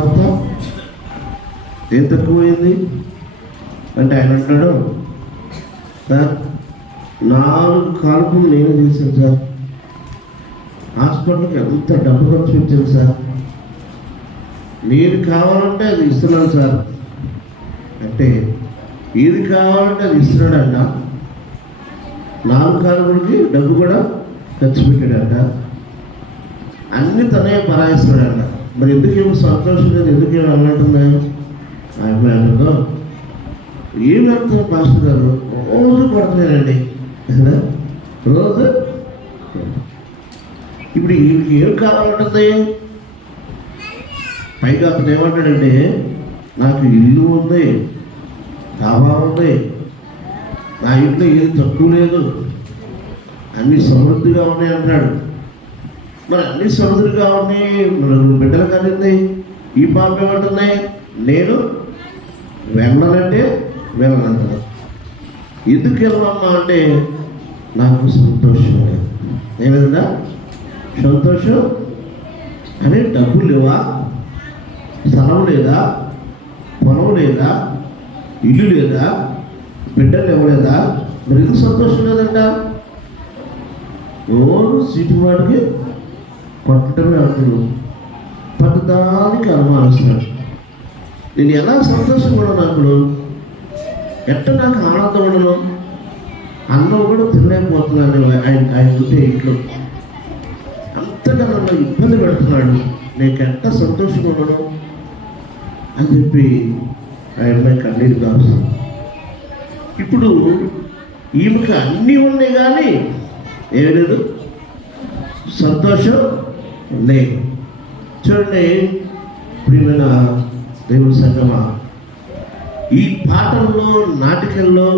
సువార్త? ఏం తక్కువైంది అంటే ఆయన అంటాడు, సార్ 4 కాల్పులు నేను చేశాను సార్, హాస్పిటల్కి ఎంత డబ్బు ఖర్చు పెట్టాను సార్, మీరు కావాలంటే అది ఇస్తున్నాను సార్ అంటే ఏది కావాలంటే అది ఇస్తున్నాడంట. 4 కాల్పులకి డబ్బు కూడా ఖర్చు పెట్టాడంట, అన్ని తనే పరాయిస్తున్నాడంట. మరి ఎందుకేమో సంతోషం లేదు, ఎందుకేమో అన్నట్టున్నాయి అనుకో. ఏమి అర్థం పాస్టర్ గారు, రోజు కొడుతున్నానండి రోజు. ఇప్పుడు వీళ్ళకి ఏం కావాలంటుంది? పైగా అతను ఏమంటాడంటే, నాకు ఇల్లు ఉంది, డాబా ఉంది, నా ఇంట్లో ఏది తక్కువ లేదు, అన్నీ సమృద్ధిగా ఉన్నాయి అంటాడు. మరి అన్ని సమృద్ధిగా ఉన్నాయి, 2 బిడ్డలు కలిగింది. ఈ పాప ఏమంటున్నాయి, నేను వెళ్ళాలంటే వెళ్ళనంటారు. ఎందుకు వెళ్ళమమ్మా అంటే నాకు సంతోషం లేదు. ఏమైందా సంతోషం అని? డబ్బులు లేవా, స్థలం లేదా, పొలం లేదా, ఇల్లు లేదా, బిడ్డలు ఇవ్వలేదా, మరి ఎందుకు సంతోషం లేదంట? రోజు సీటు వాడికి కొట్టడమే అంటున్నాడు, పట్టుదానికి అనుమానిస్తున్నాడు. నేను ఎలా సంతోషంగా ఉన్నాను, అప్పుడు ఎట్ట నాకు ఆనందం ఉండను, అన్నం కూడా తినలేకపోతున్నాను. ఆయన ఉంటే ఇంట్లో అంతగా నన్ను ఇబ్బంది పెడుతున్నాడు, నేను ఎట్ట సంతోషంగా ఉండను అని చెప్పి ఆయన కన్నీరు కావచ్చు. ఇప్పుడు ఈమెకు అన్నీ ఉన్నాయి కానీ ఏమి లేదు, సంతోషం లేదు. చూడండి ప్రియమైన దేవుని సంగమా, ఈ పాటల్లో నాటికల్లో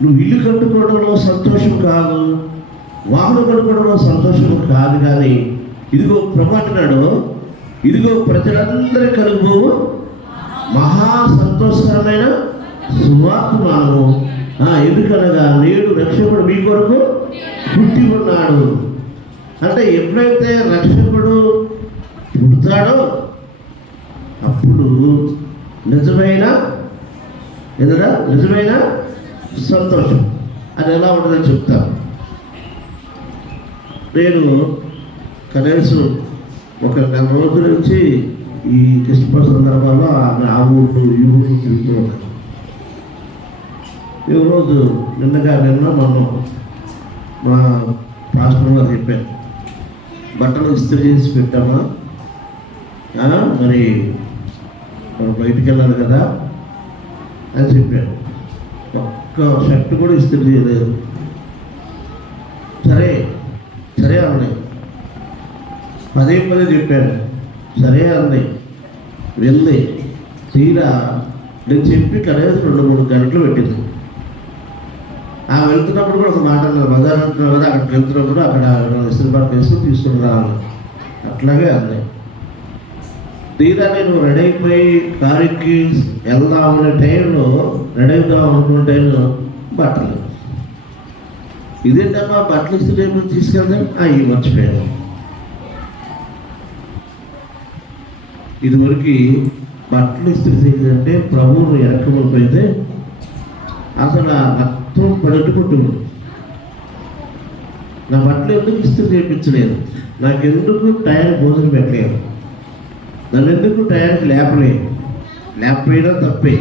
నువ్వు ఇల్లు కట్టుకోవడంలో సంతోషం కాదు, వాహనం కట్టుకోవడంలో సంతోషం కాదు, కానీ ఇదిగో ప్రభు అంటున్నాడు, ఇదిగో ప్రజలందరి కలుగు మహా సంతోషకరమైన సువార్తమానము, ఎందుకనగా నేడు రక్షకుడు మీ కొరకు పుట్టి ఉన్నాడు. అంటే ఎప్పుడైతే రక్షకుడు పుడతాడో అప్పుడు నిజమైన సంతోషం. అది ఎలా ఉంటుందని చెప్తాను. నేను కనీసం ఒక 4 రోజుల నుంచి ఈ క్రిస్మస్ సందర్భంలో ఆ ఊళ్ళు ఈ ఊళ్ళు తిరుగుతూ ఉన్నాను. ఈ రోజు నిన్న మనం మా పాస్టర్ గారు చెప్పాను, బట్టలు ఇస్త్రీ చేసి పెట్టామా, మరి బయటికి వెళ్ళాలి కదా అని చెప్పాను. ఒక్క షర్ట్ కూడా ఇస్త్రీ చేయలేదు. సరే అన్నాయి, పదే చెప్పాను, సరే అన్నాయి, వెళ్ళి తీరా నేను చెప్పి కనీసం 2-3 గంటలు పెట్టింది. వెళ్తున్నప్పుడు కూడా ఒక మాట అన్నారు, బజార్ అంటున్నారు కదా, అక్కడికి వెళ్తున్నప్పుడు అక్కడ ఇస్త్రీ బట్ట వేసుకుని తీసుకుని రావాలి, అట్లాగే అన్నాయి. తీరా నేను రెడీ అయిపోయి కారుకి వెళ్దామనే టైంలో, రెడీ అవుదాం అనుకున్న టైంలో బట్టలు, ఇదేంటమ్మా బట్టలు ఇస్తే టైంలో తీసుకెళ్తాను, ఇవి మర్చిపోయాను. ఇదివరకు బట్టలు ఇస్త్రీ చేయాలంటే ప్రభువును ఎరక్కమైపోతే అసలు ఆ రక్తం పడుకుంటుంది. నా బట్టలు ఎందుకు ఇస్త్రీ చేయించలేదు, నాకెందుకు టైర్ భోజనం పెట్టలేదు, నన్ను ఎందుకు టైర్కి లేకపోయినా తప్పే,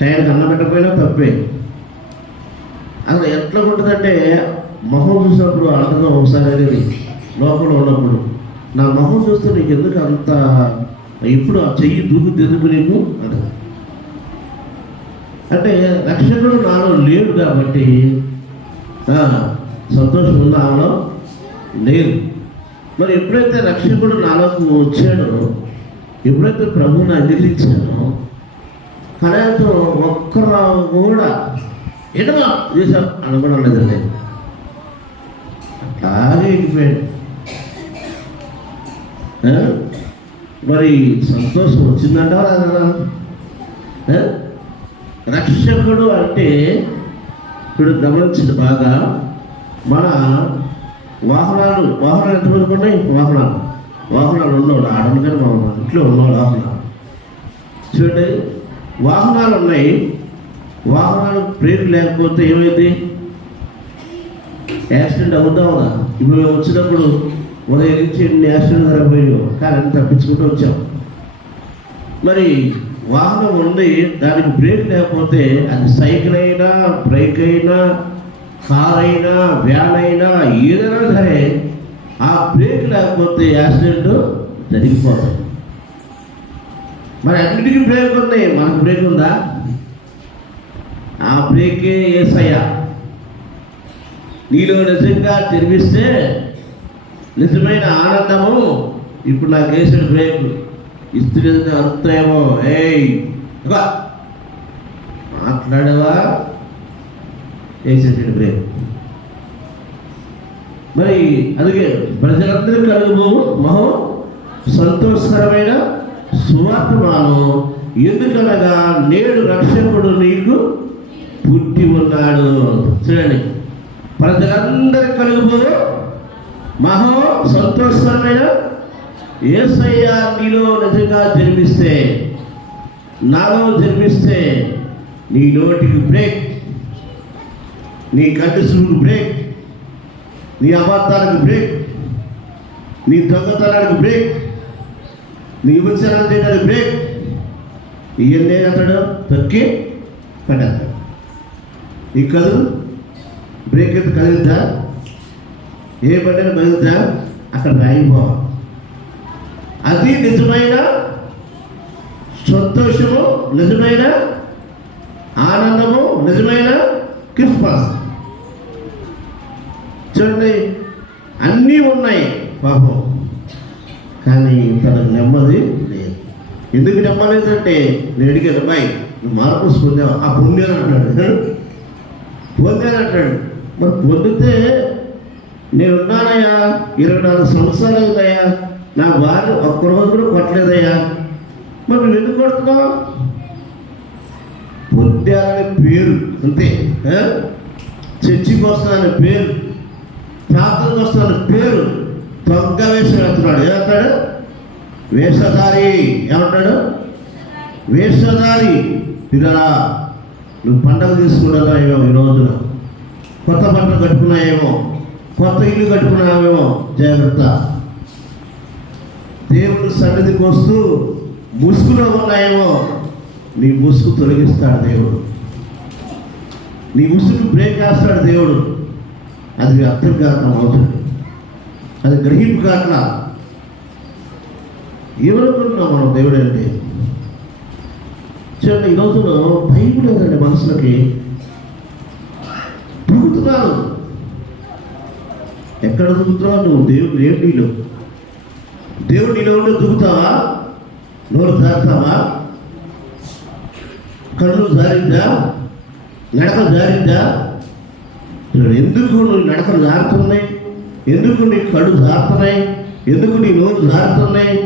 టైర్కి అన్నం పెట్టకపోయినా తప్పే. అసలు ఎట్లా ఉంటుందంటే, మొహం చూసినప్పుడు ఆనందం ఒకసారి అనేది లోపల ఉన్నప్పుడు, నా మొహం చూస్తే నీకు ఎందుకు అంత, ఇప్పుడు ఆ చెయ్యి దూకు ఎందుకు నీకు అంటే రక్షకుడు నాలో లేడు కాబట్టి సంతోషం ఉన్న ఆమెలో లేదు. మరి ఎప్పుడైతే రక్షకుడు నాలోకి వచ్చాడో, ఎప్పుడైతే ప్రభువుని అంగీకరించాడో, కనీసం ఒక్కరు కూడా ఎడమా చేశాం అనుకోవడం లేదండి, అట్లాగే ఎక్కిపోయాడు. మరి సంతోషం వచ్చిందంటారా కదా? రక్షకుడు అంటే ఇప్పుడు గమనించింది బాగా, మన వాహనాలు ఎంతవరకు ఉన్నాయి? వాహనాలు ఉన్నవాడు ఆడని కానీ మా ఇంట్లో ఉన్నవాడు వాహనాలు చూడండి. వాహనాలు ఉన్నాయి, వాహనాలు బ్రేక్ లేకపోతే ఏమైంది? యాక్సిడెంట్ అవుతావుగా. ఇప్పుడు మేము వచ్చినప్పుడు ఉదయం నుంచి ఎన్ని యాక్సిడెంట్ జరిగిపోయావు, కానీ అన్ని తప్పించుకుంటూ వచ్చాం. మరి వాహనం ఉంది, దానికి బ్రేక్ లేకపోతే అది సైకిల్ అయినా, బ్రేక్ అయినా, కార్ అయినా, వ్యాన్ అయినా, ఏదైనా సరే ఆ బ్రేక్ లేకపోతే యాక్సిడెంట్ జరిగిపోతుంది. మరి అన్నిటికీ బ్రేక్ ఉన్నాయి, మనకు బ్రేక్ ఉందా? ఆ బ్రేకే యేసయ్య. నీలో నిజంగా తెరిపిస్తే నిజమైన ఆనందము. ఇప్పుడు నాకు వేసిన బ్రేక్ ఇస్త్రీ అర్థమేమో, మాట్లాడవా వేసేసాడు బ్రేక్. మరి అందుకే ప్రజలందరూ కలుగు మహో సంతోషకరమైన సువార్తమానం, ఎందుకనగా నేడు రక్షకుడు నీకు పుట్టి ఉన్నాడు. చూడండి, ప్రజలందరూ కలుగు మహో సంతోషకరమైన యేసయ్య నీలో నిజంగా జన్మిస్తే, నాలో జన్మిస్తే నీ నోటికి బ్రేక్, నీ కంటిసులకు బ్రేక్, నీ అబద్ధాలకు బ్రేక్, నీ దొంగతనానికి బ్రేక్, నీ విమర్శనం చేయడానికి బ్రేక్. ఇవన్నీ అతడు తొక్కి పడేస్తాడు. నీ కదులు బ్రేక్ అయితే కదులుతా, ఏ బండిని కదులుతా అక్కడ రాయిపోవాలి. అది నిజమైన సంతోషము, నిజమైన ఆనందము, నిజమైన క్రిస్మస్. చూడండి, అన్నీ ఉన్నాయి పాపం, కానీ తనకు నెమ్మది లేదు. ఎందుకు నెమ్మది లేదంటే నేను అడిగాను, అమ్మాయి నువ్వు మార్పుస్ పొందావు, ఆ పొందాను అంటాడు. పొందాను అంటాడు. మరి పొందితే నేనున్నానయ్యా, 24 సంవత్సరాలు అయిందయ్యా, నా భార్య ఒక్కరోజు కూడా కొట్టలేదయ్యా, మరి నువ్వు ఎందుకు కొడుతున్నావు? పొందాలని పేరు అంతే. చర్చికి వస్తానని పేరు, ప్రార్థనకు వస్తానని పేరు, తొగ్గ వేషం వెళ్తున్నాడు. ఏమంటాడు? వేషధారి. ఏమంటాడు? వేషధారి. పిల్లరా, నువ్వు పండగ తీసుకున్నావేమో, ఈ రోజున కొత్త బట్టలు కట్టుకున్నాయేమో, కొత్త ఇల్లు కట్టుకున్నావేమో, జాగ్రత్త. దేవుడు సన్నిధికి వస్తూ ముసుగులో ఉన్నాయేమో, నీ ముసుగు తొలగిస్తాడు దేవుడు. నీ ముసుగు బ్రేక్ వేస్తాడు దేవుడు. అది అర్థం కాక అవుతుంది, అది గ్రహింపు కాక. ఏమనుకుంటున్నాం మనం దేవుడు అంటే? చూడండి, ఈ రోజున భయం లేదండి మనసులకి. దిగుతున్నాను. ఎక్కడ దిగుతున్నావు నువ్వు? దేవుడు ఏం నీళ్ళు? దేవుడు నీలో ఉండి దిగుతావా? నోరు జారుతావా? కళ్ళు జారిందా? నడక జారిందా? ఎందుకు నువ్వు నడకలు జారుతున్నాయి? ఎందుకు నీ కళ్ళు జారుతున్నాయి? ఎందుకు నీ నోరు జారుతున్నాయి?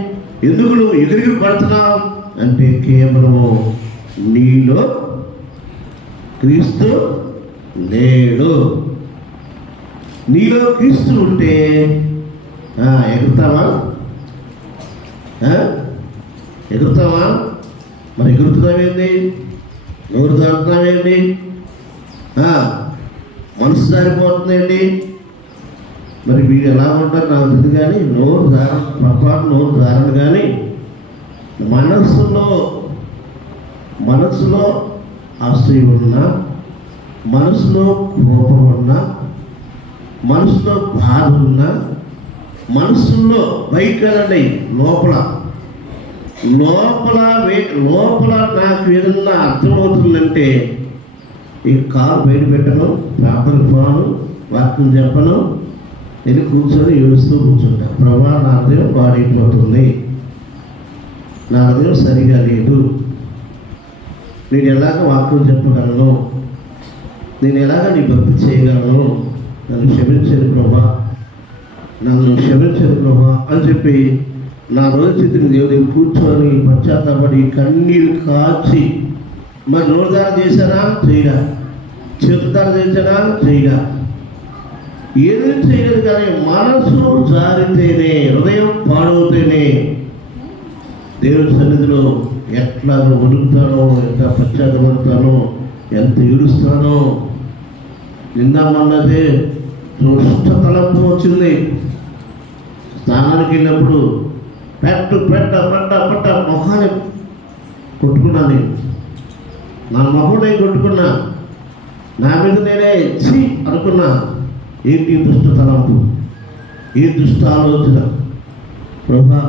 ఎందుకు నువ్వు ఎగిరిగి పడుతున్నావు అంటే కేవలము నీలో క్రీస్తు లేడు. నీలో క్రీస్తు ఉంటే ఎగురుతావా? ఎగురుతావా? మరి ఎగురుతున్నావేంటి? నోరు జారుతున్నావేంటి? మనసు జారిపోతుందండి. మరి మీరు ఎలా ఉంటారు నాకు తెలియదు, కానీ నోరు నోరు జారడు. కానీ మనసులో ఆశ్రయం ఉన్నా, మనసులో కోపం ఉన్నా, మనసులో బాధ ఉన్నా, మనసులో బయటండి లోపల నాకు ఏదన్నా అర్థమవుతుందంటే ఈ కాలు బయట పెట్టను, ప్రార్థన పోను, వాక్యం చెప్పను, నేను కూర్చొని ఏడుస్తూ కూర్చుంటా. ప్రభా, నా హృదయం పాడైపోతుంది, నా హృదయం సరిగా లేదు, నేను ఎలాగ వాక్యం చెప్పగలను, నేను ఎలాగ నీ భక్తి చేయగలను, నన్ను క్షమించదు ప్రభా, నన్ను క్షమించదు ప్రభా అని చెప్పి నా రోజు స్థితిని దేవుడు కూర్చొని పశ్చాత్తపడి కన్నీరు కాచి, మరి నోరుదార చేశారా? చేయగా. చేతుదార చేశారా? చేయగా. ఏది చేయలేదు, కానీ మనసు జారితేనే, హృదయం పాడవుతేనే దేవుని సన్నిధిలో ఎట్లా వణుకుతానో, ఎంత పశ్చాత్తపడతానో, ఎంత ఏడుస్తానో. నిందామన్నదే దుష్ట తలంపు వచ్చింది. స్నానానికి వెళ్ళినప్పుడు పెట్ట మొహాన్ని కొట్టుకున్నా. నేను నా మొహం నేను కొట్టుకున్నా, నా మీద నేనే ఛీ అనుకున్నా. ఏంటి దుష్ట తలంపు, ఈ దుష్ట ఆలోచన? ప్రభా,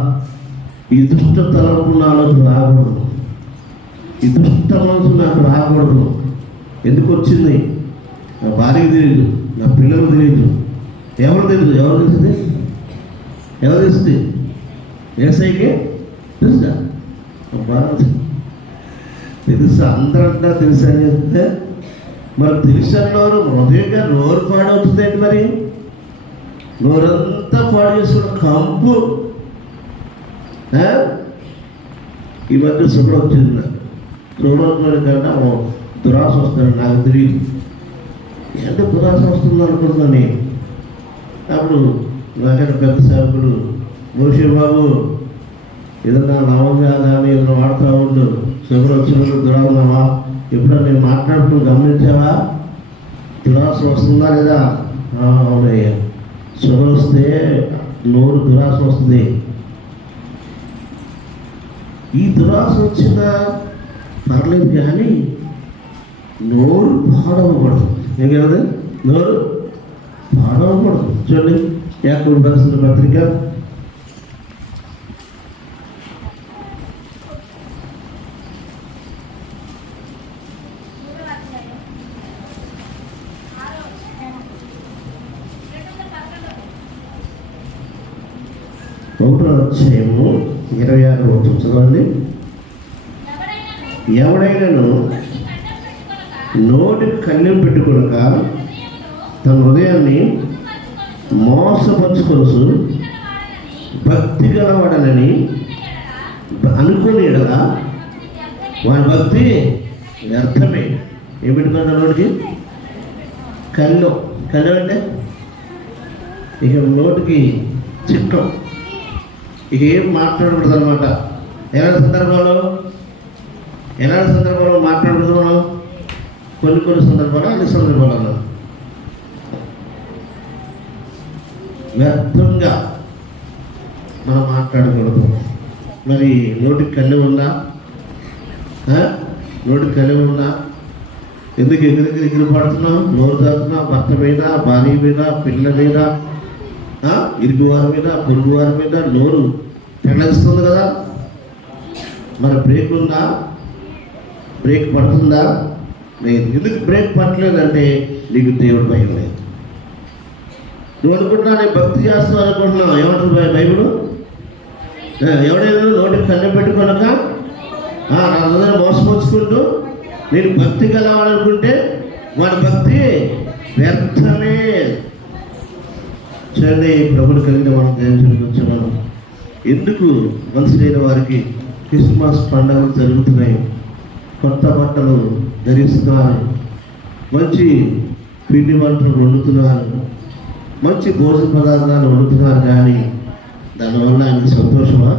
ఈ దుష్ట తలంపు నాలోకి రాకూడదు, ఈ దుష్ట మనసు నాకు రాకూడదు. ఎందుకు వచ్చింది? నా భార్యకి తెలియదు, నా పిల్లలకు తెలియదు, ఎవరు తెలియదు. ఎవరు తెలిసింది? ఎవరు తెలిసింది? ఏసైకే తెలుసా? తెలుసా? అందరంతా తెలుసా అని చెప్తే మరి తెలుసన్నోరు హృదయంగా నోరు పాడవుతుందండి. మరి నోరంతా పాడు చేసుకున్న కంపు. ఈ మధ్య శుభ్రం వచ్చింది. నాకు శుభ్రం కన్నా దురాశ వస్తుంది. నాకు తెలియదు ఎంత దురాశ వస్తుందో అనుకుంటున్నాను నేను. అప్పుడు నాకైనా పెద్ద సేవకుడు మోషే బాబు, ఏదన్నా లవంగా కానీ ఏదైనా వాడుతూ ఉండు, శుభ్రం వచ్చినప్పుడు దురాశనమా, ఎప్పుడన్నా నేను మాట్లాడుతూ గమనించావా? దురాశ వస్తుందా లేదా? అవునయ్యా, శుభ్రం వస్తే నోరు దురాశ వస్తుంది. ఈ దురాశ వచ్చినా పర్లేదు, కానీ నోరు పాడవకూడదు. ఏం కాదు, నోరు పాడవకూడదు. చూడండి, యాకోబు రాసిన పత్రిక 1వ అధ్యాయము 26వ వచనం చదవండి. ఎవడైనాను నోటికి కన్యం పెట్టుకొనక తన హృదయాన్ని మోసపరుచుకొనుచు భక్తి గలవాడనని అనుకుని కదా వాడి భక్తి వ్యర్థమే. ఏం పెట్టుకున్నాడు నోటికి? కన్నం. కన్నం అంటే ఇక నోటికి చిక్కం, ఇక ఏం మాట్లాడకూడదు అనమాట. ఎలాంటి సందర్భాల్లో మాట్లాడకూడదు మనం? కొన్ని సందర్భాలు, అన్ని సందర్భాలలో వ్యర్థంగా మనం మాట్లాడకూడదు. మరి నోటికి కళ్ళు ఉందా? నోటికి కళ్ళు ఉందా? ఎందుకు ఎగిరి పడుతున్నాం? నోరు తాగుతున్నాం భర్త మీద, భార్య మీద, పిల్లల మీద, ఇరుగు వారి మీద, పొరుగు వారి మీద నోరు పెళ్ళిస్తుంది కదా. మరి బ్రేక్ ఉందా? బ్రేక్ పడుతుందా? లేదు. ఎందుకు బ్రేక్ పట్టలేదంటే నీకు దేవుడు భయం లేదు. నువ్వు అనుకుంటున్నా నేను భక్తి చేస్తావు అనుకుంటున్నావు. ఏమంటుంది బైబిల్? ఎవడైనా నోటికి కన్ను పెట్టుకొనక నా హృదయాన్ని మోసపరుచుకుంటూ నేను భక్తి కలవాలనుకుంటే వాడి భక్తి వ్యర్థమే. చూడండి, ప్రభుడు కలిగిన మనం దేవునికి వచ్చాము. ఎందుకు మనసులైన వారికి క్రిస్మస్ పండుగలు జరుగుతున్నాయి, కొత్త బట్టలు ధరిస్తున్నారు, మంచి పిండి వంటలు వండుతున్నారు, మంచి భోజన పదార్థాలు వండుతున్నారు. కానీ దానివల్ల ఆయనకు సంతోషమా?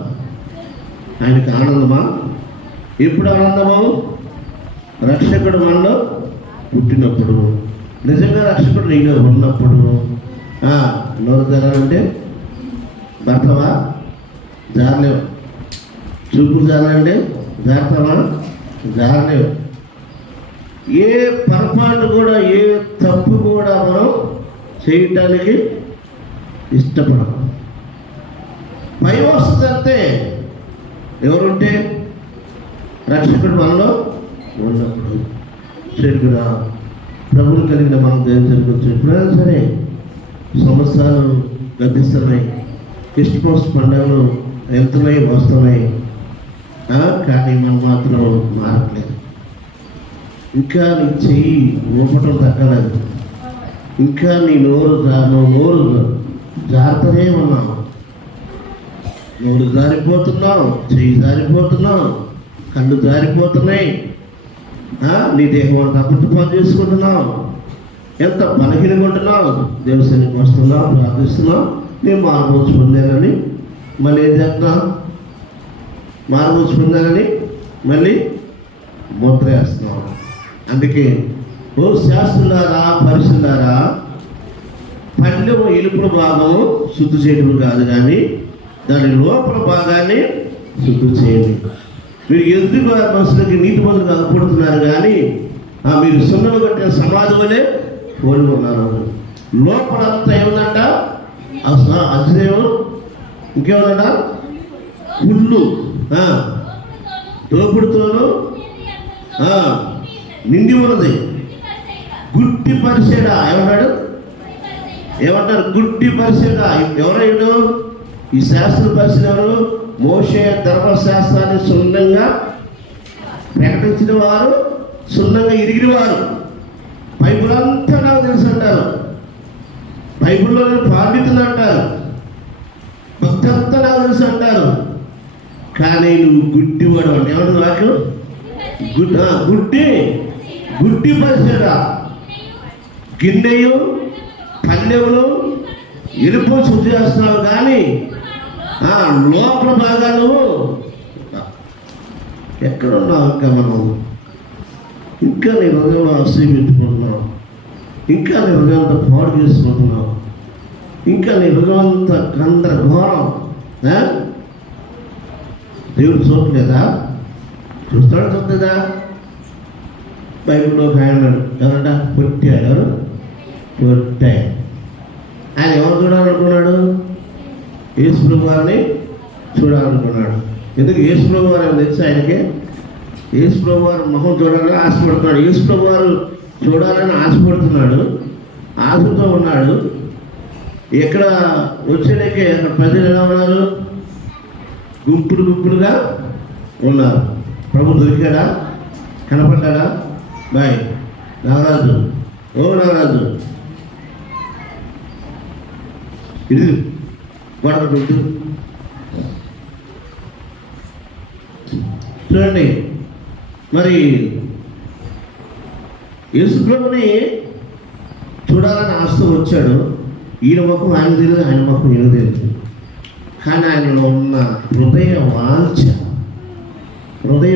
ఆయనకు ఆనందమా? ఎప్పుడు ఆనందమో? రక్షకుడు మనలో పుట్టినప్పుడు, నిజంగా రక్షకుడు నీలో ఉన్నప్పుడు. నోరు తెరాలంటే భర్తవా? జారలేవు. చూపులు జారాలంటే జాగ్రత్తవా? జారలేవు. ఏ పొరపాటు కూడా, ఏ తప్పు కూడా మనం చేయటానికి ఇష్టపడం. భయం వస్తుంది అంతే. ఎవరుంటే? రక్షకుడు మనలో ఉన్నప్పుడు. చెడుగురా ప్రభులు కలిగిన మనం దేవుని జరుగుతుంది. ఎప్పుడైనా సరే సంవత్సరాలు గతిస్తున్నాయి, క్రిస్మస్ పండుగలు వెళ్తున్నాయి, వస్తున్నాయి, కానీ మనం మాత్రం మారట్లేదు. ఇంకా నీ చెయ్యి ఊపటం తగ్గలేదు. ఇంకా నీ నోరు జాగ్రత్తనే ఉన్నావు. నోరు జారిపోతున్నావు, చెయ్యి జారిపోతున్నావు, కళ్ళు జారిపోతున్నాయి, నీ దేహం అంతా అబద్ధ పని చేసుకుంటున్నావు. ఎంత బలహీనంగా ఉంటున్నావు. దేవస్థానికి వస్తున్నావు, ప్రార్థిస్తున్నావు, నేను మారుమూర్చి పొందానని మళ్ళీ ఏం చేస్తున్నా, మారుమూర్చి పొందానని మళ్ళీ ముద్ర వేస్తున్నావు. అందుకే ఓ శాస్త్రులారా, పరిశులారా, పళ్ళెము ఎలుపుల భాగము శుద్ధి చేయడం కాదు, కానీ దాని లోపల భాగాన్ని శుద్ధి చేయండి. మీరు ఎదుటి మనుషులకి నీటి మందులు అగపడుతున్నారు, కానీ మీరు సున్నలు కట్టిన సమాధి వలె పోలి ఉన్నారు. లోపలంతా ఏముందంట, అజ్ఞేయం, ఇంకేముందంట, కుళ్ళు, దోపుడుతోనూ నిండి ఉన్నది. గుడ్డి పరిసేడా ఏమన్నాడు, ఏమంటారు, గుడ్డి పరిసేడా. ఎవరైనా ఈ శాస్త్ర పరిశీలన ఎవరు? మోషే ధర్మశాస్త్రాన్ని సున్నంగా ప్రకటించిన వారు, సున్నంగా ఇరిగిన వారు. బైబుల్ అంతా నాకు తెలుసు అంటారు, బైబుల్లో పాండితులు అంటారు, భక్తి అంతా నాకు తెలుసు అంటారు. కానీ నువ్వు గుడ్డివాడు అంటే ఏమంటారు నాకు? గుడ్డి పరిసేడా. గిన్నెయు పల్లెములు ఎరుపు శుద్ధి చేస్తున్నావు, కానీ లోపల భాగాలు ఎక్కడ ఉన్నావు? ఇంకా మనం ఇంకా నీ హృదయంలో అసూయపెట్టుకుంటున్నావు, ఇంకా నీ హృదయం అంతా పాడు చేసుకుంటున్నావు, ఇంకా నీ హృదయం అంతా గందరగోళం. దేవుడు చూడలేదా? చూస్తలేదా? బైబిల్లో ఆయన ఎవరంట కొట్టాడు, ఆయన ఎవరు చూడాలనుకున్నాడు? యేసు ప్రభు వారిని చూడాలనుకున్నాడు. ఎందుకు? యేసు ప్రభు వారు తెలుసు ఆయనకి. యేసు ప్రభు వారు మొహం చూడాలని ఆశపడుతున్నాడు, యేసు ప్రభు వారు చూడాలని ఆశపడుతున్నాడు, ఆశతో ఉన్నాడు. ఎక్కడ వచ్చేటకే అక్కడ ప్రజలు ఎలా ఉన్నారు? గుంపులుగా ఉన్నారు. ప్రభు దొరికాడా? కనపడ్డా? బాయ్ నాగరాజు, ఓ నాగరాజు, ఇది గొడవ చూడండి. మరి యేసు ప్రభుని చూడాలని ఆశతో వచ్చాడు. ఈయన ముఖం ఆయన తెలియదు, ఆయన ముఖం ఈయన తెలియదు. కానీ ఆయనలో ఉన్న హృదయ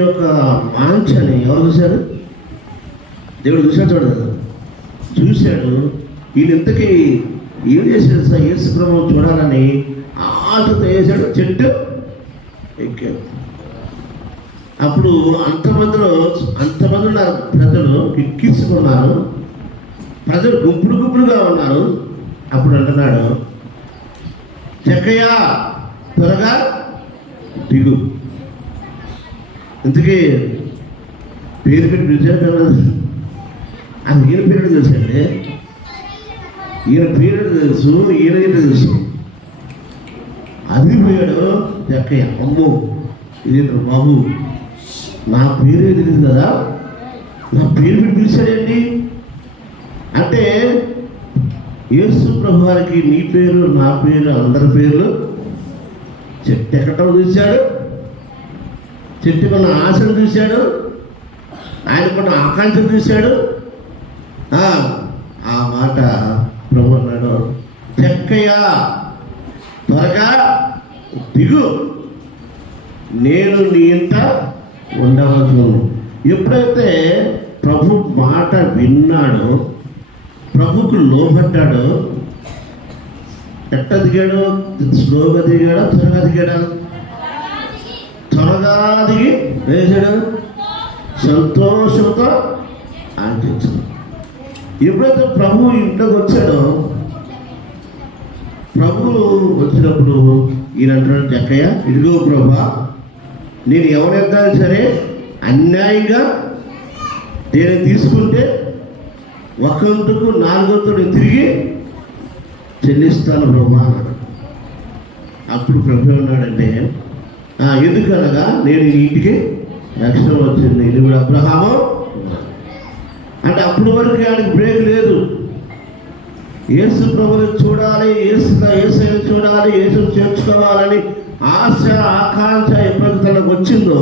యొక్క వాంఛని ఎవరు చూశారు? దేవుడు చూశాడు. చూడదు, చూశాడు. ఈయన ఇంతకీ ఏం చేశాడు? సార్ యేసు ప్రభువు చూడాలని ఆటతో వేసాడు, చెట్టు ఎక్కాడు. అప్పుడు అంతమందిలో ఉన్నారు ప్రజలు, ఎక్కించుకున్నారు, ప్రజలు గుంపులుగా ఉన్నారు. అప్పుడు అంటున్నాడు, చెక్కయ్యా త్వరగా దిగు. ఇంతకీ పేరు పెట్టి పిలిచాడు కదా, అది ఈయన పేరు తెలుసండి, ఈయన పేరు తెలుసు, ఈయన తెలుసు. అది పోయాడు చెక్కయ్య, అమ్మో ఇది బాబు, నా పేరే తెలియదు కదా, నా పేరు పెట్టి పిలిచాడండి అంటే యేసు ప్రభు వారికి నీ పేరు, నా పేరు, అందరి పేర్లు చెట్టు ఎక్కడం చూశాడు, చెట్టుకున్న ఆశను చూశాడు, ఆయనకున్న ఆకాంక్ష చూశాడు. ఆ మాట ప్రభు అన్నాడు, చెక్కయ్య త్వరగా దిగు, నేను నీ ఇంట ఉండవలసిన. ఎప్పుడైతే ప్రభు మాట విన్నాడో, ప్రభుకు లోబడ్డాడు, ఎట్ట దిగాడు? స్లోగా దిగాడా, త్వరగా దిగాడా? త్వరగా దిగి వేసాడు, సంతోషంతో ఆనందించాడు. ఎప్పుడైతే ప్రభు ఇంట్లోకి వచ్చాడో, ప్రభు వచ్చినప్పుడు ఈయన అంటున్నాడు, చెక్కయ్య ఇదిగో ప్రభా, నేను ఎవరైనా సరే అన్యాయంగా నేను తీసుకుంటే ఒకంతుకు 4 తిరిగి చెల్లిస్తాను ప్రభా అన్నాడు. అప్పుడు ప్రభు ఉన్నాడంటే, ఎందుకనగా నేను ఈ ఇంటికి రక్షణ వచ్చింది, ఇది కూడా అబ్రహాము అంటే అప్పుడు వరకు ఆయనకి బ్రేక్ లేదు. యేసు ప్రభుని చూడాలి, యేసుని చూడాలి, యేసుని చేర్చుకోవాలని ఆశ, ఆకాంక్ష ఎప్పుడైతే తనకు వచ్చిందో,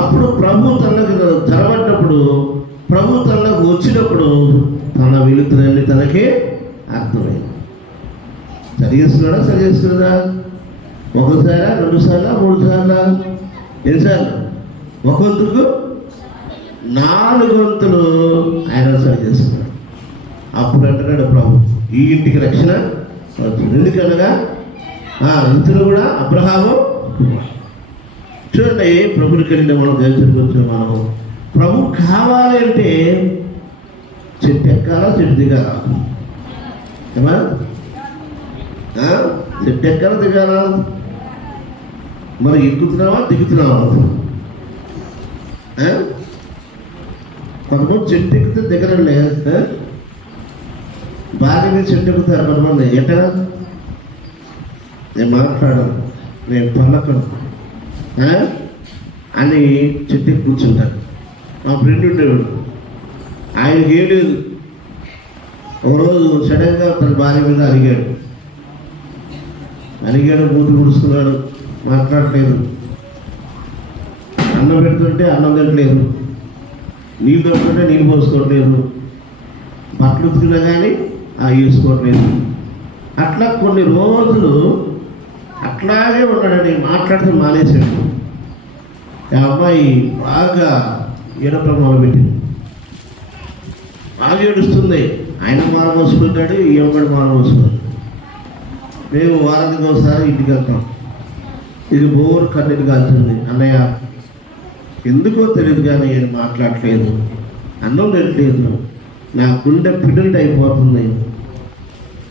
అప్పుడు ప్రభు తనకు తెరవడ్డప్పుడు ప్రభు తనలోకి వచ్చినప్పుడు తన వెళుతున్నది తనకి అర్థమైంది. సరి చేసుకున్నదా? ఒకసారా, 2 సార్లా, 3 సార్లా, ఎన్నిసార్లు? ఒక వంతుకు 4 వంతులు ఆయన సరి చేసుకున్నాడు. అప్పుడు అంటున్నాడు ప్రభు, ఈ ఇంటికి రక్షణ వచ్చింది. ఎందుకనగా ఇంతలో కూడా అబ్రహాము చూడండి. ప్రభుని కలిగిన మనం తెలుసుకొచ్చిన మనం ప్రభు కావాలి అంటే చెట్టు ఎక్కాలా, చెట్టు దిగాలా? ఏమా చెట్టు ఎక్కాలా, దిగాలా? మరి ఎక్కుతున్నావా, దిగుతున్నావా? కొంతమంది చెట్టు ఎక్కితే దిగరండి. బాగా మీద చెట్టు ఎక్కుతారు కొంతమంది. ఎట్లా? నేను మాట్లాడను, నేను పలకను అని చెట్టు ఎక్కి కూర్చుంటాను. మా ఫ్రెండ్ ఉండేవాడు, ఆయనకి ఏం లేదు. ఒకరోజు సడన్గా తన భార్య మీద అలిగాడు, మూతి పుడుచుకున్నాడు, మాట్లాడలేదు. అన్నం పెడుతుంటే అన్నం తినట్లేదు, నీళ్ళు దొరుకుతుంటే నీళ్ళు పోసుకోవట్లేదు, బట్టలు ఉతికినా కానీ వేసుకోవట్లేదు. అట్లా కొన్ని రోజులు అట్లాగే ఉన్నాడని మాట్లాడితే మానేశాడు. ఆ అమ్మాయి బాగా ఏడపడం మొదలుపెట్టింది, బాగా ఏడుస్తుంది. ఆయన మాల మోసుకుంటాడు, ఈ అమ్మాయి మాల మోసుకుంటాడు. మేము వారానికి ఒకసారి ఇంటికి వెళ్తాం. ఇది బోర్ కన్నీరు కాల్చింది. అన్నయ్య ఎందుకో తెలియదు కానీ నేను మాట్లాడట్లేదు, అన్నం తినట్లేదు, నా గుండె పిడులు అయిపోతుంది,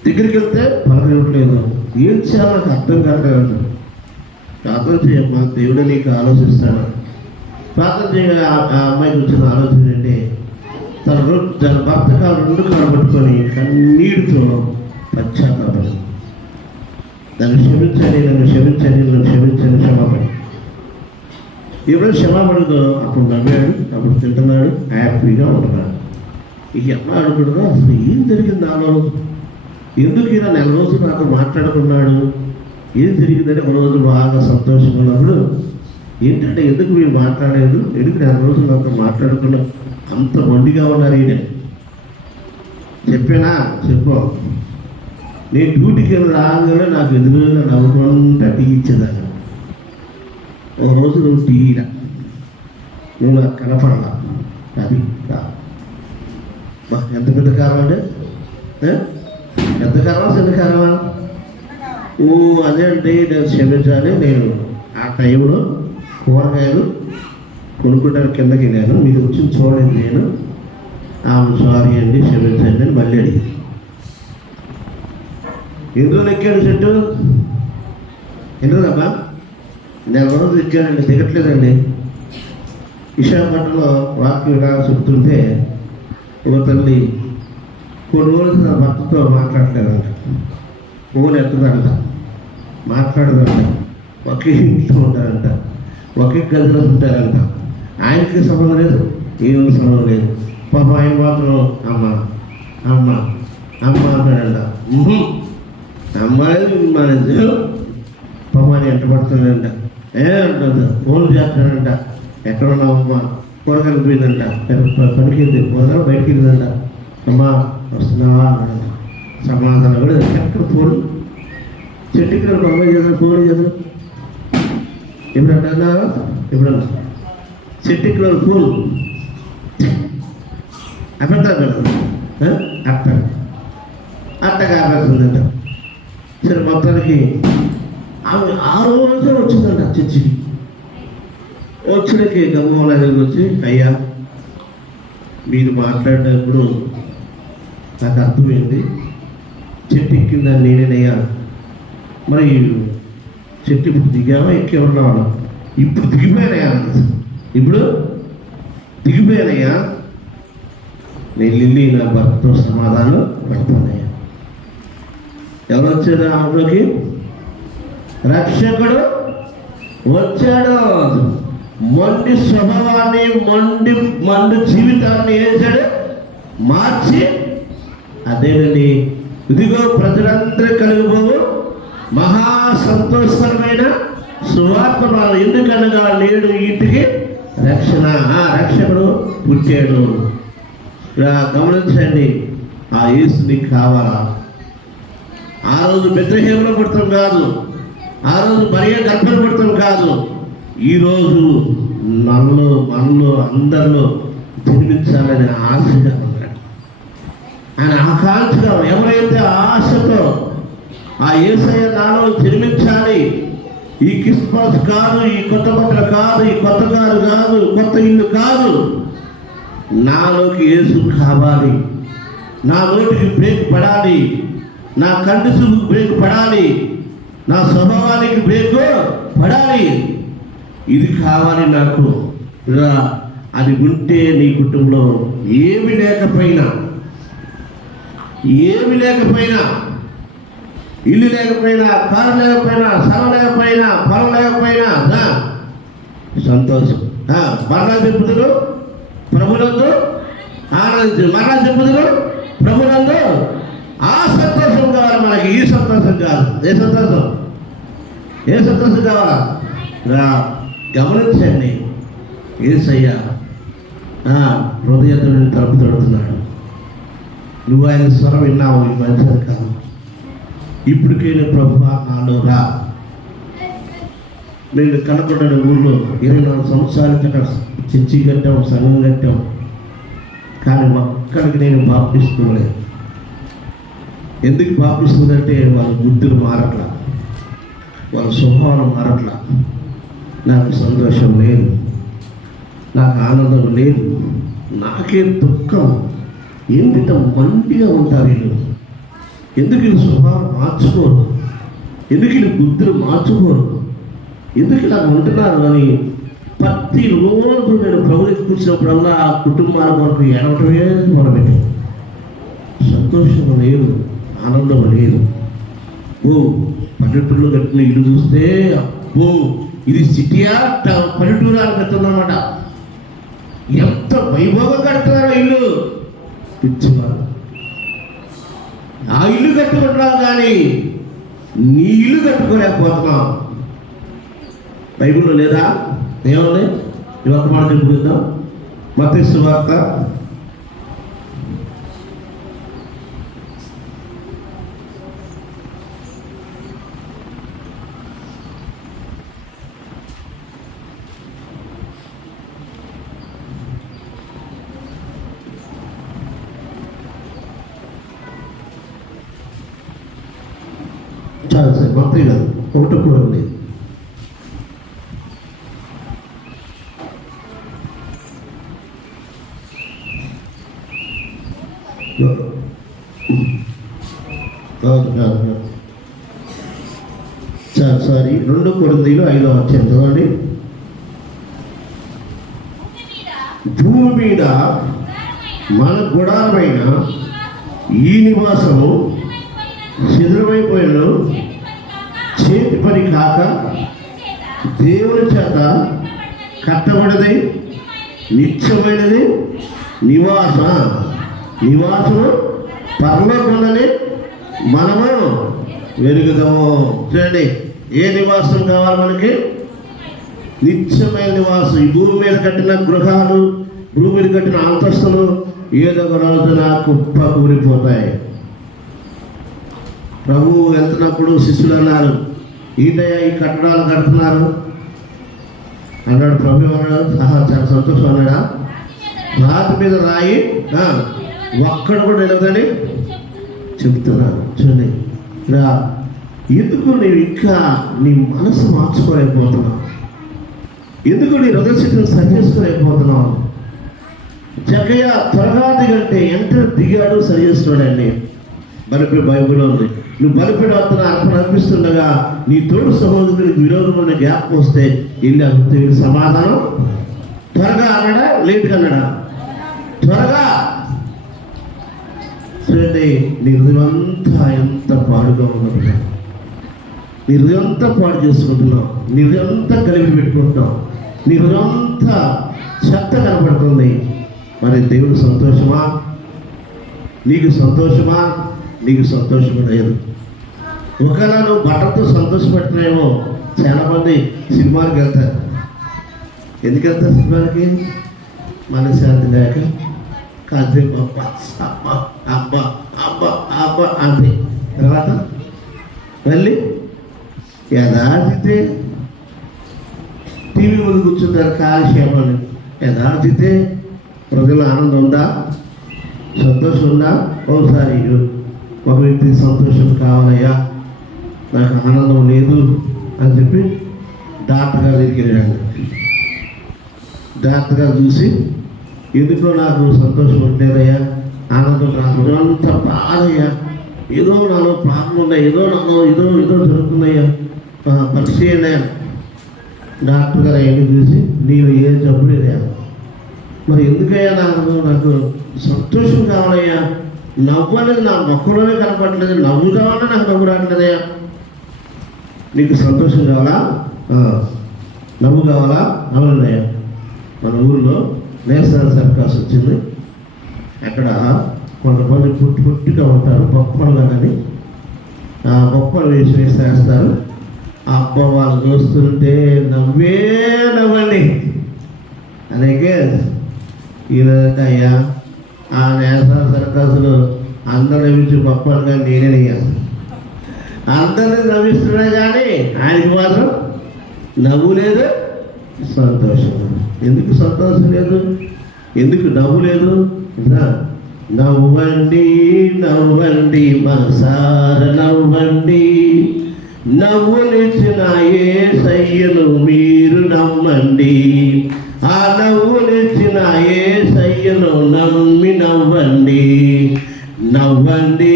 దగ్గరికి వెళ్తే పలకట్లేదు, ఏం చేయాలో నాకు అర్థం కావట్లేదు. ప్రార్థన చేయమ్మా, దేవుడు నీకు ఆలోచిస్తాడు. ప్రార్థన చేయ. ఆ అమ్మాయికి వచ్చిన ఆలోచన అంటే తన భర్త కాలు 2 కాళ్ళు పట్టుకొని కన్నీటితో పశ్చాత్తాపడి, నన్ను క్షమించండి, నన్ను క్షమించండి, నన్ను క్షమించండి, క్షమాపణ. ఎవరు క్షమాపడదో అప్పుడు నవ్వాడు, అప్పుడు తింటున్నాడు, హ్యాపీగా ఉంటున్నాడు. ఈ అమ్మాయి అడుగుతుందో అసలు ఏం జరిగింది నాలో, ఎందుకు ఇలా 4 రోజులు నాతో మాట్లాడుకున్నాడు, ఏం జరిగిందంటే ఒక రోజు బాగా సంతోషంగా ఉన్నప్పుడు ఏంటంటే ఎందుకు మీరు మాట్లాడలేదు, ఎందుకు 4 రోజులు నాతో మాట్లాడుకున్నా, అంత మొండిగా ఉన్నారు ఈయన. చెప్పానా? చెప్పు. నేను డ్యూటీకి రాగానే నాకు ఎదురుగా నవ్వుకుంటా టీ ఇచ్చేదాన్ని. ఒక రోజు నువ్వు టీరా, నువ్వు నాకు కనపడలా. అది ఎంత పెద్ద కారం అంటే పెద్ద కారమా, చిన్న కారమా? అదే అంటే నేను క్షమించాలి, నేను ఆ టైంలో కూరగాయలు కొనుక్కుంటాను కిందకి వెళ్ళాను, మీరు వచ్చి చూడండి, నేను సారీ అండి, క్షమించండి అని మళ్ళీ అడిగింది. ఎందులో ఎక్కాడు చెట్టు? ఎందుకబ్బా 4 రోజులు ఎక్కానండి, దిగట్లేదండి. విశాఖపట్నంలో వాక్యం ఇలా చెప్తుంటే ఒక తల్లి కొన్ని రోజులు నా భర్తతో మాట్లాడలేదంట, ఫోన్ ఎత్తదంట, మాట్లాడదంట, ఒకే ఇంట్లో ఉంటారంట, ఒకే గదిలో ఉంటారంట. ఆయనకి సంబంధం లేదు, ఏమీ సంబంధం లేదు. పాప ఆయన మాత్రం అమ్మ అమ్మ అమ్మ అంటాడంట. అమ్మాయి మన పాపాన్ని ఎంట పడుతుందంట, అంటుందా, ఫోన్ చేస్తాడంట, ఎక్కడ ఉన్నావమ్మా, కూరగాయలు పోయిందంట, పనికి వెళ్ళి కూరగాయలు బయటికి వెళ్ళిందంట, అమ్మా వస్తున్నావా అన్నాడు. సమాధానం కూడా ఎక్కడ ఫోన్, చెట్టుకి అమ్మాయి చేద్దాం, ఫోన్ చేద్దాం, ఎప్పుడు అంటున్నా, ఎప్పుడన్నా చెట్టుకి ఫోన్ అబద్ధాలు కదా, అట్టగా అబద్దంట. సరే మొత్తానికి ఆమె 6 రోజులే వచ్చిందంట చర్చికి. వచ్చడానికి గమ్మల దగ్గరికి వచ్చి, అయ్యా మీరు మాట్లాడినప్పుడు నాకు అర్థమైంది, చెట్టు ఎక్కిందని నేనేనయ్యా, మరి చెట్టు ఇప్పుడు దిగావా ఎక్కి ఉన్నావా? ఇప్పుడు దిగిపోయానయ్యా, ఇప్పుడు దిగిపోయానయ్యా, నేను వెళ్ళి నా భర్తతో సమాధానం పడతానయ్యా. ఎవరు వచ్చారు ఆమెలోకి? రక్షకుడు వచ్చాడు. మొండి స్వభావాన్ని, మొండి జీవితాన్ని వేసాడు, మార్చి అదేనండి ఇదిగో ప్రజలందరూ కలిగిపోవు మహా సంతోషకరమైన సువార్త. ఎందుకనగా నేడు ఇంటికి రక్షకుడు పుట్టాడు. గమనించండి, ఆ యేసు నీకు కావాలా? ఆ రోజు బెత్లెహేములో పుడతాం కాదు, ఆ రోజు మరియ గర్భం పుడతాం కాదు, ఈరోజు మనలో అందరిలో జన్మించాలని ఆశగా ఉన్నాడు. ఆయన ఆకాంక్షగా, ఎవరైతే ఆశతో ఆ యేసయ్య నాలో జన్మించాలి, ఈ క్రిస్మస్ కాదు, ఈ కొత్త బట్టలు కాదు, ఈ కొత్త కారు కాదు, కొత్త ఇల్లు కాదు, నాలోకి యేసు కావాలి, నా నోటికి బ్రేక్ పడాలి, నా కంటి చూపుకి బ్రేక్ పడాలి, నా స్వభావానికి బ్రేక్ పడాలి, ఇది కావాలి నాకు. అది ఉంటే నీ కుటుంబంలో ఏమి లేకపోయినా ఇల్లు లేకపోయినా, కారు లేకపోయినా, స్థలం లేకపోయినా, పొలం లేకపోయినా సంతోషం. మరణ చెప్పుదురు ప్రభునందు ఆనందించు, మరణ చెప్పుదురు ప్రభునందు ఆ సంతోషం కావాలి మనకి. ఈ సంతోషం కాదు. ఏ సంతోషం కావాలా? గమనించండి, యేసయ్య హృదయంతో తలుపు తడుతున్నాడు. నువ్వు ఆయన స్వరం విన్నావు ఈ మధ్య కాలం. ఇప్పటికైనా ప్రభువా నాలో రా. నేను కనపడ్డ ఊళ్ళో 24 సంవత్సరాల క్రితం చర్చి కట్టాం, సంఘం కట్టాం, కానీ ఒక్కడికి నేను బాప్టిస్తున్నాను. ఎందుకు బాప్టిస్తుందంటే వాళ్ళ బుద్ధులు మారట్లా, వాళ్ళ స్వభావం మారట్లా. నాకు సంతోషం లేదు, నాకు ఆనందం లేదు, నాకే దుఃఖం. ఏంటిట మండిగా ఉంటారు వీళ్ళు, ఎందుకు వీళ్ళు స్వభావం మార్చుకోరు, ఎందుకు వీళ్ళు బుద్ధులు మార్చుకోరు, ఎందుకు ఇలా ఉంటున్నారు అని ప్రతిరోజు నేను ప్రభుత్వం కూర్చున్నప్పుడల్లా ఆ కుటుంబాల కొరకు ఏడవటమే మొదలుపెట్టాను. సంతోషం లేదు, ఆనందం లేదు. పల్లెటూరులో కట్టిన ఇల్లు చూస్తే ఇది సిటీయా పల్లెటూరు అని కట్టిందన్నమాట. ఎంత వైభవంగా కడుతున్నారో ఇల్లు, పిచ్చివారు. ఆ ఇల్లు కట్టుకుంటున్నావు కానీ నీ ఇల్లు కట్టుకోలేకపోతున్నావు. బైబిల్లో లేదా? ఏమన్నా ఈ ఒక్క మాట చెప్పుకుందాం. మత్తయి సువార్త 1 కూడా ఉంది. సారీ 2 కొరింథీయులు 5వ అధ్యాయం చదవండి. భూమి మీద మన గుడారమైన ఈ నివాసము శిథిలమైపోయిన చేతి పని కాక దేవుని చేత కట్టబడినది నిత్యమైనది నివాసము పరలోకంలోనే మనము వెలుగుదాము. చూడండి, ఏ నివాసం కావాలి మనకి? నిత్యమైన నివాసం. ఈ భూమి మీద కట్టిన గృహాలు, భూమి మీద కట్టిన అంతస్తులు ఏదో ఒక రోజున కుప్ప కూలిపోతాయి. ప్రభువు వెళ్తున్నప్పుడు శిష్యులు అన్నారు, ఏంటయ్యా ఈ కట్టడాలు కడుతున్నారు అన్నాడు. ప్రభు అన్నాడు, చాలా సంతోషం అన్నాడా? రాతి మీద రాయి ఒక్కడ కూడా నిలవదని చెప్తున్నాను. చూడండి, ఎందుకు నీవు ఇంకా నీ మనసు మార్చుకోలేకపోతున్నావు? ఎందుకు నీ హృదయస్థితిని సరి చేసుకోలేకపోతున్నావు? చక్కగా త్వరగా దిగంటే ఎంత దిగాడు సరి చేస్తున్నాడండి. బలిపి బైబిల్లో ఉంది. నువ్వు బలిపీడు వస్తున్న అర్పణ అనిపిస్తుండగా నీ తోడు సహోదరుడికి విరోధమైన జ్ఞాపకం వస్తే వెళ్ళి అంతే సమాధానం త్వరగా అన్నాడా, లేట్గా అన్నాడా? త్వరగా. చూడండి, నీ హృదయమంతా ఎంత పాడుగా ఉన్నట్టుగా, నీ హృదయంతా పాడు చేసుకుంటున్నావు, నీ హృదయంతా కలిపి పెట్టుకుంటున్నావు, నీ హృదయంతా చెత్త కనపడుతుంది. మరి దేవుడు సంతోషమా? నీకు సంతోషమా? నీకు సంతోషం లేదు. ఒకవేళ నువ్వు బట్టలతో సంతోషపడుతున్నాయేమో. చాలామంది సినిమాలకు వెళ్తారు. ఎందుకు వెళ్తారు సినిమాలకి? మనశ్శాంతి లేక, కాసేపు అబ్బ అబ్బ అబ్బ అబ్బ అబ్బ అంతే. తర్వాత మళ్ళీ యథార్థితే టీవీ ముందు కూర్చుంటారు కాలక్షేమాన్ని. యథార్థితే ప్రజల ఆనందం ఉందా, సంతోషం ఉందా? ఒకసారి ఒక వ్యక్తికి సంతోషం కావాలయ్యా, నాకు ఆనందం లేదు అని చెప్పి డాక్టర్ గారి దగ్గరికి వెళ్ళాడు. డాక్టర్ గారు చూసి, ఎందుకో నాకు సంతోషం ఉండేదయ్యా, ఆనందం నాకు అంత బాధయ్యా, ఏదో నాలో ప్రాబ్లం ఉన్నాయి, ఏదో జరుగుతున్నాయ్యా, పరీక్ష చేయండియా. డాక్టర్ గారు అవన్నీ చూసి, నీవు ఏం జబ్బు లేదయ్యా, మరి ఎందుకయ్యా నాకు సంతోషం కావాలయ్యా, నవ్వు అనేది నా మొక్కలోనే కనపడలేదు, నవ్వు కావాలని నాకు నవ్వు రావట్లేదయ్యా. నీకు సంతోషం కావాలా, నవ్వు కావాలా? అవునయ్యా, మన ఊరిలో నేషనల్ సర్కస్ వచ్చింది. అక్కడ కొంతమంది పుట్టిగా ఉంటారు, బొప్పలని. ఆ బొప్పలు వేసేస్తారు. ఆ అబ్బ వాళ్ళు చూస్తుంటే నవ్వండి. అలాగే ఈరోజయ్యా ఆ నేషనల్ సర్కస్లో అందరూ నవ్వించి బొప్పలుగా నేనేనయ్యా. అందరినీ నవ్విస్తున్నాడు కానీ ఆయనకి మాత్రం నవ్వు లేదు, సంతోషం. ఎందుకు సంతోషం లేదు, ఎందుకు నవ్వు లేదు? నవ్వండి నవ్వండి మనసార నవ్వండి, నవ్వునిచ్చిన యేసయ్యను మీరు నమ్మండి. ఆ నవ్వునిచ్చిన యేసయ్యను నమ్మి నవ్వండి. నవ్వండి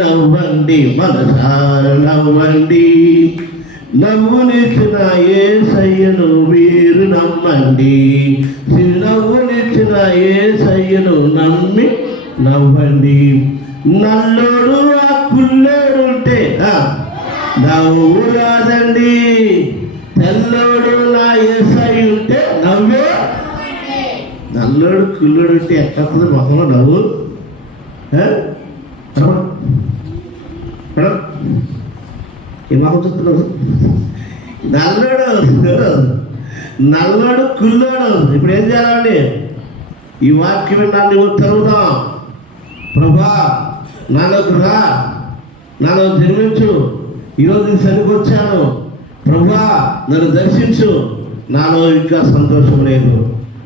నవ్వండి మనసార నవ్వండి, నవ్వునిచ్చిన యేసయ్యను మీరు నమ్మండి. చిరునవ్వునిచ్చిన యేసయ్యను నమ్మి నవ్వండి. నల్లోడు ఆ కుల్లోడు ఉంటే నవ్వు రాదండి, తెల్లోడు నా యేసయ్య ఉంటే నవ్వే. నల్లోడు కుల్లోడు ఉంటే ఎక్కడ మొహంలో నవ్వు? ఈ మొహం చూస్తున్నావు, నల్లోడు కుల్లోడు. ఇప్పుడు ఏం చేయాలండి? ఈ వాక్యం నన్ను తరుగుదాం. ప్రభా నాలోకి రా, నాలో జన్మించు, ఈరోజు సరికి వచ్చాను, ప్రభా నన్ను దర్శించు, నాలో ఇంకా సంతోషం లేదు.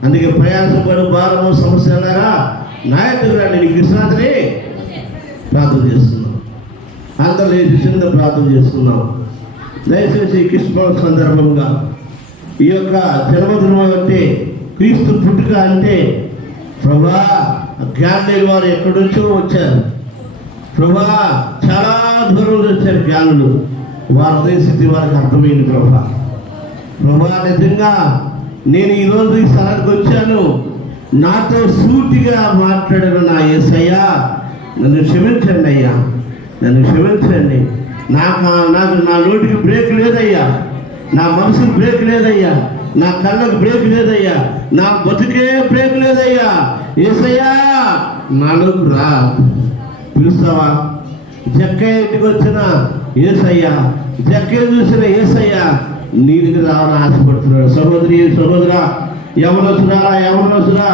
అందుకే ప్రయాసపడు భారము సమస్యలారా నా ఎదురు రండి, నీకు విశ్రాంతిని ప్రార్థన చేస్తున్నాం. అందరూ లేచి చిన్న ప్రార్థన చేస్తున్నాం. దయచేసి క్రిస్మస్ సందర్భంగా ఈ యొక్క జన్మదినం అంటే, క్రీస్తు పుట్టుక అంటే, ప్రభా జ్ఞానులు వారు ఎక్కడి నుంచో వచ్చారు. ప్రభా చాలా దూరం వచ్చారు జ్ఞానులు, వారి పరిస్థితి వారికి అర్థమైంది. ప్రభా నిజంగా నేను ఈరోజు ఈ స్థలానికి వచ్చాను, నాతో సూటిగా మాట్లాడిన నా యేసయ్యా నన్ను క్షమించండి అయ్యా, నన్ను క్షమించండి. నాకు నా నోటికి బ్రేక్ లేదయ్యా, నా మనసుకు బ్రేక్ లేదయ్యా, నా కళ్ళకు బ్రేక్ లేదయ్యా, నా బతుకే బ్రేక్ లేదయ్యా. యేసయ్యా నాలోకి రా. పిలుస్తావా? జక్కయ్య ఇంటికి వచ్చిన యేసయ్యా, జక్కయ్య చూసిన యేసయ్యా నీ దగ్గర రావాలని ఆశపడుతున్నాడు. సహోదరా, యవనస్తురా,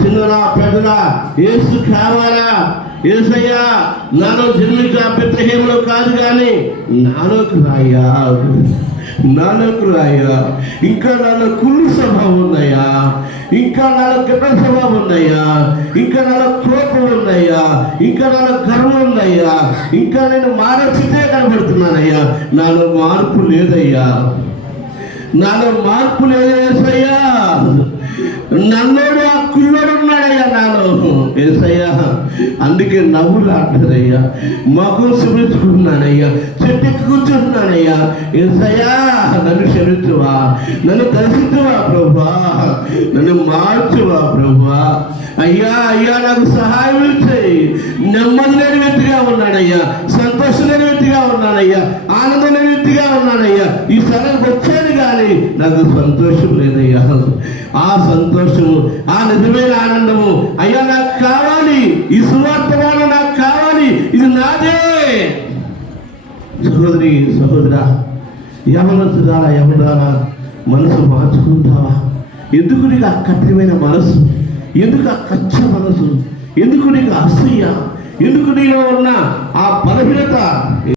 చిన్నరా పెద్దరా, యేసు కావాలా? యేసయ్యా నాలో జన్మించిన బెత్లెహేములో కాదు కానీ నాలోకి రాయ్యా. ఇంకా నాలో కుళ్ళు స్వభావం ఉందయ్యా, ఇంకా నాలో గడ్డ స్వభావం ఉందయ్యా, ఇంకా నాలో కోపం ఉందయ్యా, ఇంకా నాలో గర్వం ఉందయ్యా, ఇంకా నేను మానసితే కనబడుతున్నానయ్యా. నాలో మార్పు లేదయ్యా, నాలో మార్పు లేదు యేసయ్యా. నన్నోడు ఆ కుల్లోడు ఉన్నాడయ్యా నాలో యేసయ్యా. అందుకే నవ్వు రాట్లేదయ్యా, మొఖం చూపించుకుంటున్నానయ్యా, చెట్టుకి కూర్చుంటున్నానయ్యా. యేసయ్యా నన్ను క్షమించువా, నన్ను దర్శించువా ప్రభా, నన్ను మార్చువా ప్రభా. అయ్యా నాకు సహాయం చేయి. నెమ్మది లేని వ్యక్తిగా ఉన్నానయ్యా, సంతోషం లేని వ్యక్తిగా ఉన్నానయ్యా, ఆనందం లేని వ్యక్తిగా ఉన్నానయ్యా. ఈ స్థలానికి వచ్చాను కానీ నాకు సంతోషం లేదయ్యా. ఆ సంతోషము, ఆ నిజమైన ఆనందము అయ్యా నాకు కావాలి. ఈ సువార్తమానం నాకు కావాలి, ఇది నాదే. సహోదరా, యవనస్తురాలా మనసు మార్చుకుంటావా? ఎందుకు నీకు ఆ కఠినమైన మనసు? ఎందుకు ఆ కచ్చ మనసు, ఎందుకు నీకు అసూయ, ఎందుకు నీలో ఉన్న ఆ బలహీనత?